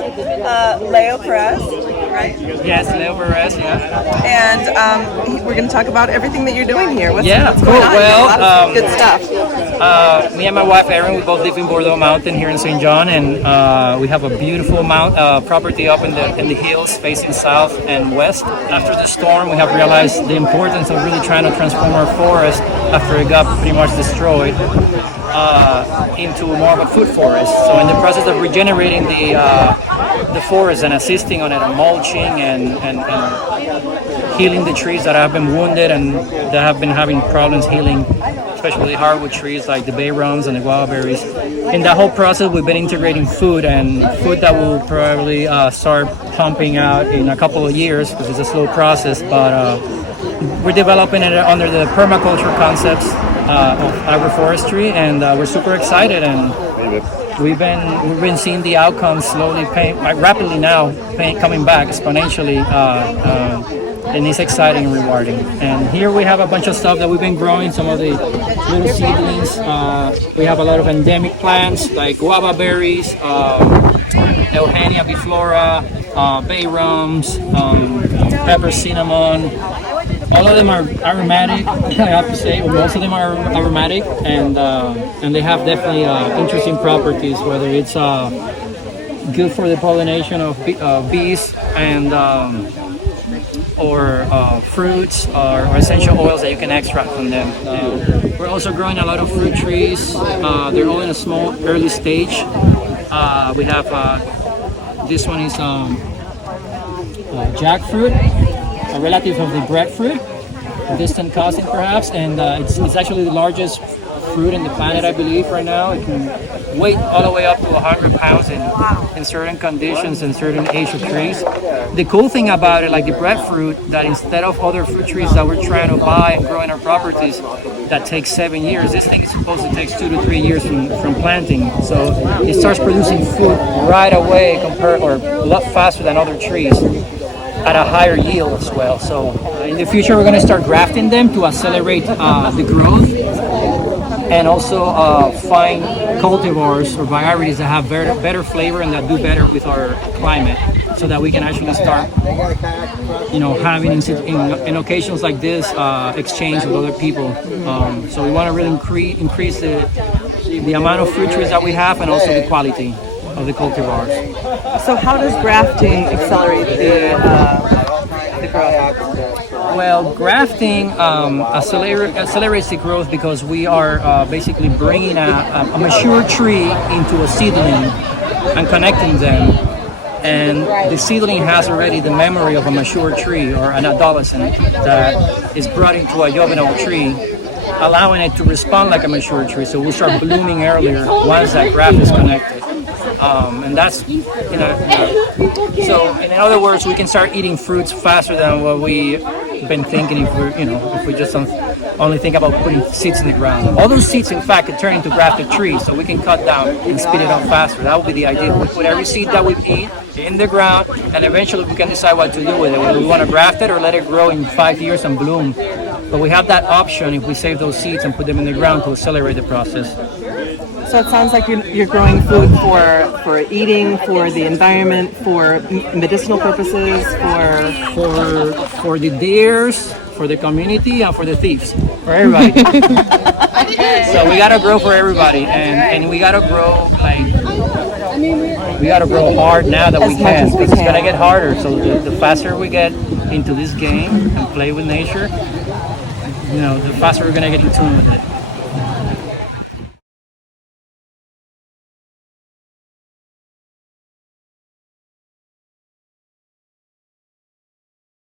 with Leo Perez, right? Yes, Leo Perez, yeah. And we're going to talk about everything that you're doing here. What's Yeah, what's cool. going on? Well, A lot of good stuff. Me and my wife Erin, we both live in Bordeaux Mountain here in St. John, and we have a beautiful property up in the hills facing south and west. After the storm, we have realized the importance of really trying to transform our forest after it got pretty much destroyed into more of a food forest. So in the process of regenerating the forest and assisting on it, and mulching and healing the trees that have been wounded and that have been having problems healing, especially hardwood trees like the bay rums and the guava berries. In that whole process, we've been integrating food that will probably start pumping out in a couple of years because it's a slow process. But we're developing it under the permaculture concepts of agroforestry, and we're super excited. And we've been seeing the outcomes rapidly now coming back exponentially. And it's exciting and rewarding. And here we have a bunch of stuff that we've been growing, some of the little seedlings. We have a lot of endemic plants like guava berries, Eugenia biflora, bay rums, pepper cinnamon. All of them are aromatic, I have to say, or most of them are aromatic, and they have definitely interesting properties, whether it's good for the pollination of bees and or fruits or essential oils that you can extract from them. We're also growing a lot of fruit trees. They're all in a small early stage. We have this one is jackfruit, a relative of the breadfruit, a distant cousin perhaps, and it's actually the largest fruit in the planet, I believe, right now. It can weigh all the way up to 100 pounds in certain conditions and certain age of trees. The cool thing about it, like the breadfruit, that instead of other fruit trees that we're trying to buy and grow in our properties that take 7 years, this thing is supposed to take 2 to 3 years from planting. So it starts producing fruit right away or a lot faster than other trees at a higher yield as well. So in the future, we're going to start grafting them to accelerate the growth, and also find cultivars or varieties that have better flavor and that do better with our climate, so that we can actually start, having in occasions like this, exchange with other people. So we want to really increase the amount of fruit trees that we have, and also the quality of the cultivars. So how does grafting accelerate the growth? Well, grafting accelerates the growth because we are basically bringing a mature tree into a seedling and connecting them. And the seedling has already the memory of a mature tree or an adolescent that is brought into a juvenile tree, allowing it to respond like a mature tree. So we'll start blooming earlier once that graft is connected. And that's, so in other words, we can start eating fruits faster than what we've been thinking if we just only think about putting seeds in the ground. All those seeds, in fact, can turn into grafted trees, so we can cut down and speed it up faster. That would be the idea. We put every seed that we eat in the ground, and eventually we can decide what to do with it, whether we want to graft it or let it grow in 5 years and bloom. But we have that option if we save those seeds and put them in the ground to accelerate the process. So it sounds like you're growing food for eating, for the environment, for medicinal purposes, for the deers, for the community, and for the thieves, for everybody. So we gotta grow for everybody, and we gotta grow hard now that we can, because it's gonna get harder. So the faster we get into this game and play with nature, the faster we're gonna get in tune with it.